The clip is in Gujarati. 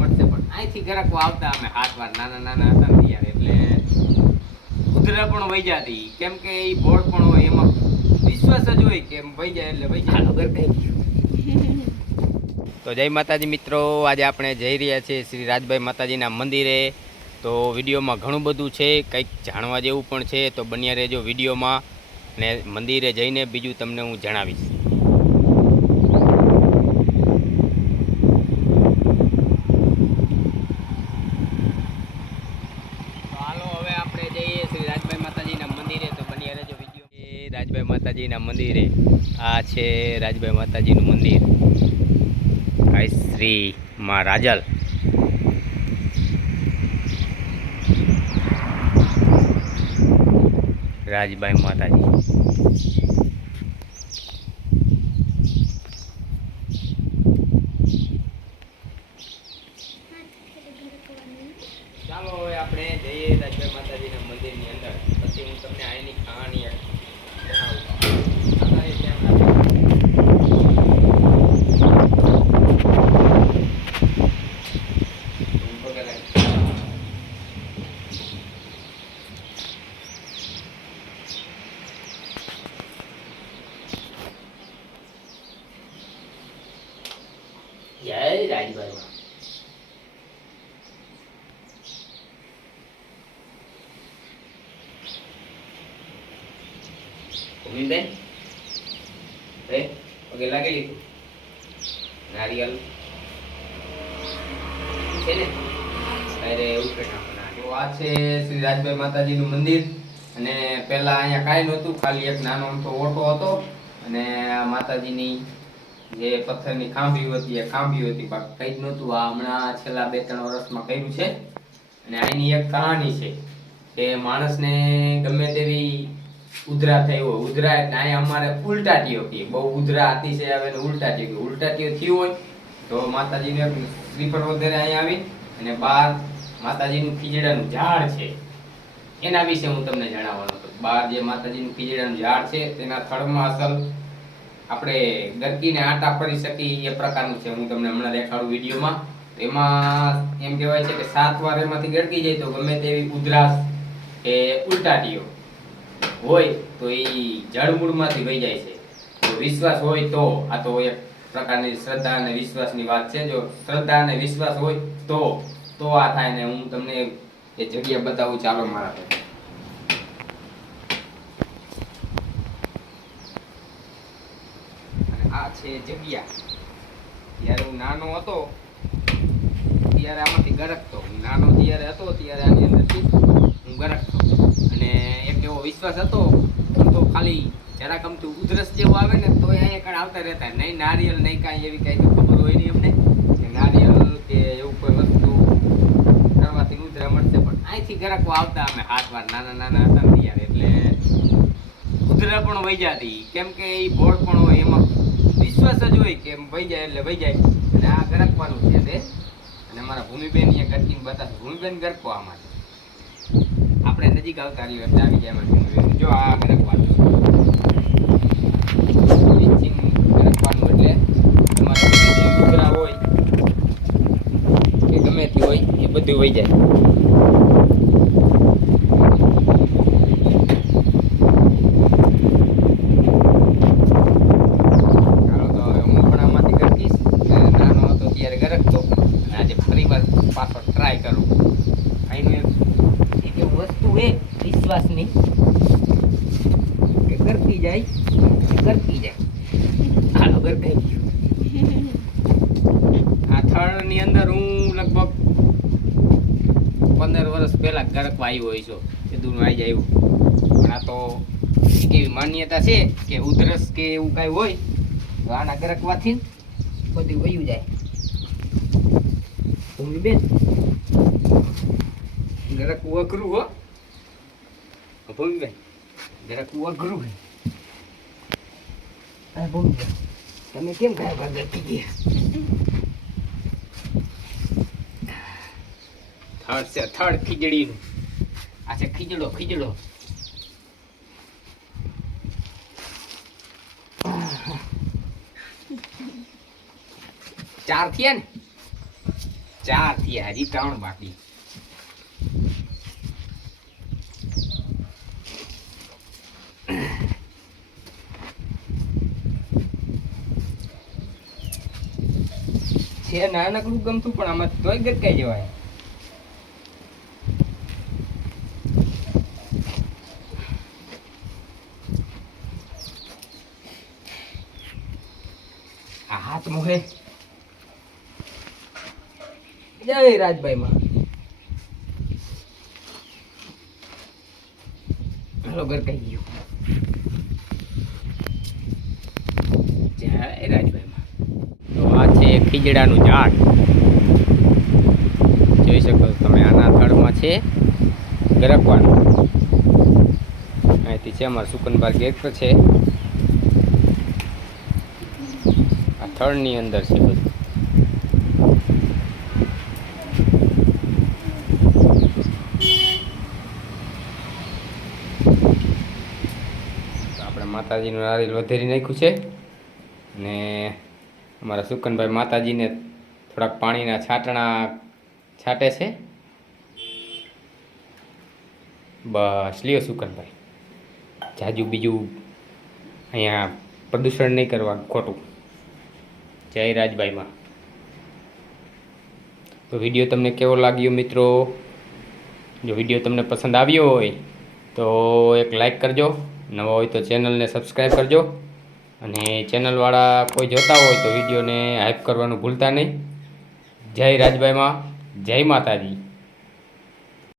મળશે પણ અહીંથી ગરકો આવતા અમે 7 વાર નાના નાના હતા ને યાર એટલે ઉધરા પણ વહી જાતી કેમ કે એ બોર્ડ પણ હોય એમાં વિશ્વાસ જ હોય કે વહી જાય એટલે વહી જાય ગરકાઈ ગયું. તો જય માતાજી મિત્રો, આજે આપણે જઈ રહ્યા છીએ શ્રી રાજભાઈ માતાજીના મંદિરે. તો વિડીયોમાં ઘણું બધું છે, કંઈક જાણવા જેવું પણ છે, તો બન્યા રહેજો વિડીયોમાં ને મંદિરે જઈને બીજું તમને હું જણાવીશ. તો હાલો હવે આપણે જઈએ શ્રી રાજભાઈ માતાજીના મંદિરે, તો બન્યા રહેજો વિડીયો. રાજભાઈ માતાજીના મંદિરે આ છે રાજભાઈ માતાજીનું મંદિર. શ્રી માં રાજલ. રાજભાઈ માતાજી ચાલો હવે આપણે જઈએ રાજભાઈ માતાજીના મંદિરની અંદર. પછી હું તમને અહીંની કહાની જય રાજભાઈ. ભૂમિબેન પગે લાગી લીધું નારિયેલ છે ને અરે એવું કે તો આ છે શ્રી રાજભાઈ માતાજીનું મંદિર. અને પહેલા અહીંયા કાંઈ નહોતું, ખાલી એક નાનો અમથો ઓટો હતો અને માતાજીની જે પથ્થરની ખાંભી હતી એ ખાંભી હતી, બાકી કંઈ જ નહોતું. આ હમણાં છેલ્લા 2-3 વર્ષમાં કર્યું છે. અને આની એક કહાની છે કે માણસને ગમે તેવી ઉધરા થઈ હોય, ઉધરા એટલે અહીંયા અમારે ઉલટાટીઓ કહે, બહુ ઉધરા અતિશય આવે ને ઉલટાટીઓ થયું હોય તો માતાજીને શ્રીફળ વગેરે અહીંયા આવી અને બહાર માતાજીનું ખીજડાનું ઝાડ છે એના વિશે હું તમને જણાવવાનો હતો. બહાર જે માતાજીનું ખીજડાનું ઝાડ છે તેના થડમાં અસલ આપણે ગરકીને આટા ફરી શકી એ પ્રકારનું છે. હું તમને હમણાં દેખાડું વિડીયોમાં. એમાં એમ કહેવાય છે કે 7 વાર એમાંથી ગરકી જાય તો ગમે તેવી ઉધરાસ કે ઉલટાટીઓ હોય તો એ જળમૂળમાંથી વહી જાય છે. તો વિશ્વાસ હોય તો આ તો એક પ્રકારની શ્રદ્ધા અને વિશ્વાસની વાત છે. જો શ્રદ્ધા અને વિશ્વાસ હોય તો આ થાય ને હું તમને એ જગ્યા બતાવું. ચાલો મારા આ છે જગ્યા. જ્યારે હું નાનો હતો ત્યારે આમાંથી ગરકતો. હું નાનો જ્યારે હતો ત્યારે આની અંદરથી હું ગરકતો અને એક એવો વિશ્વાસ હતો તો ખાલી જરાક અમથું ઉધરસ જેવું આવે ને તો અહીંયા કાંઈ આવતા રહેતા નહીં. નારિયેલ નહીં કાંઈ એવી કાંઈ ખબર હોય નહીં અમને કે નારિયેલ કે એવું કોઈ વસ્તુ કરવાથી ઉધરા મળશે પણ અહીંથી ગરકો આવતા અમે 7 વાર નાના નાના હતા ને યાર એટલે ઉધરા પણ વહી જાતી કેમ કે એ બોર્ડ પણ હોય એમાં વિશ્વાસ જ હોય કે વહી જાય એટલે વહી જાય. અને આ ગરકવાનું છે તે. અને મારા ભૂમિબેન અહીંયા ગરકીને બતાવશે. ભૂમિબેન ગરકો આમાં આપણે નજીક આવતા રહ્યું એટલે આવી જાય. જો આ ગરકવાનું ગરકવાનું એટલે તમારે ઉધરા હોય કે ગમે તે હોય એ બધું વહી જાય. ટ્રાય કરું અહીંનું એક વસ્તુ એ વિશ્વાસની કે કરતી જાય. હાલો ગરકાઈ ગયું. આ થળની અંદર હું લગભગ 15 વર્ષ પહેલા ગરકવા આવ્યો હોય છું. કીધું આવી જાય એવું. પણ આ તો એક એવી માન્યતા છે કે ઉધરસ કે એવું કાંઈ હોય તો આના ગરકવાથી બધું વયું જાય. બેન ગરકવું અઘરું હો ભૂમિબેન, ગરકવું અઘરું હે. ભૂમિબેન તમે કેમ ગાય ભાગર થઈ ગયા? થડ છે થડ ખીજડીનું. આ છે ખીજડો. 4 થયા ને 4 થયા, હજી 3 બાકી. છે નાનકડું ગમતું પણ આમાં તોય ગરકાઈ જવાય. આ હાથ મોહે જય રાજભાઈ માં. હાલો ગરકાઈ ગયો. જય રાજભાઈ માં. તો આ છે ખીજડાનું ઝાડ, જોઈ શકો છો તમે. આના થડમાં છે ગરકવાનું. અહીંથી છે અમારું સુકનબાર ગેટ છે. આ થડની અંદર છે બધું. આપણે માતાજીનું નારિયેળ વધેરી નાખ્યું છે ને અમારા સુકનભાઈ માતાજીને થોડાક પાણીના છાંટણા છાંટે છે. બસ લ્યો સુકનભાઈ, જાજુ બીજું અહીંયા પ્રદૂષણ નહીં કરવા ખોટું. જય રાજભાઈમાં. તો વિડીયો તમને કેવો લાગ્યો મિત્રો? જો વિડીયો તમને પસંદ આવ્યો હોય તો એક લાઈક કરજો, નવા હોય તો ચેનલને સબસ્ક્રાઈબ કરજો, અને ચેનલવાળા કોઈ જોતા હોય તો વિડીયોને હાઈપ કરવાનું ભૂલતા નહીં. જય રાજભાઈમાં, જય માતાજી.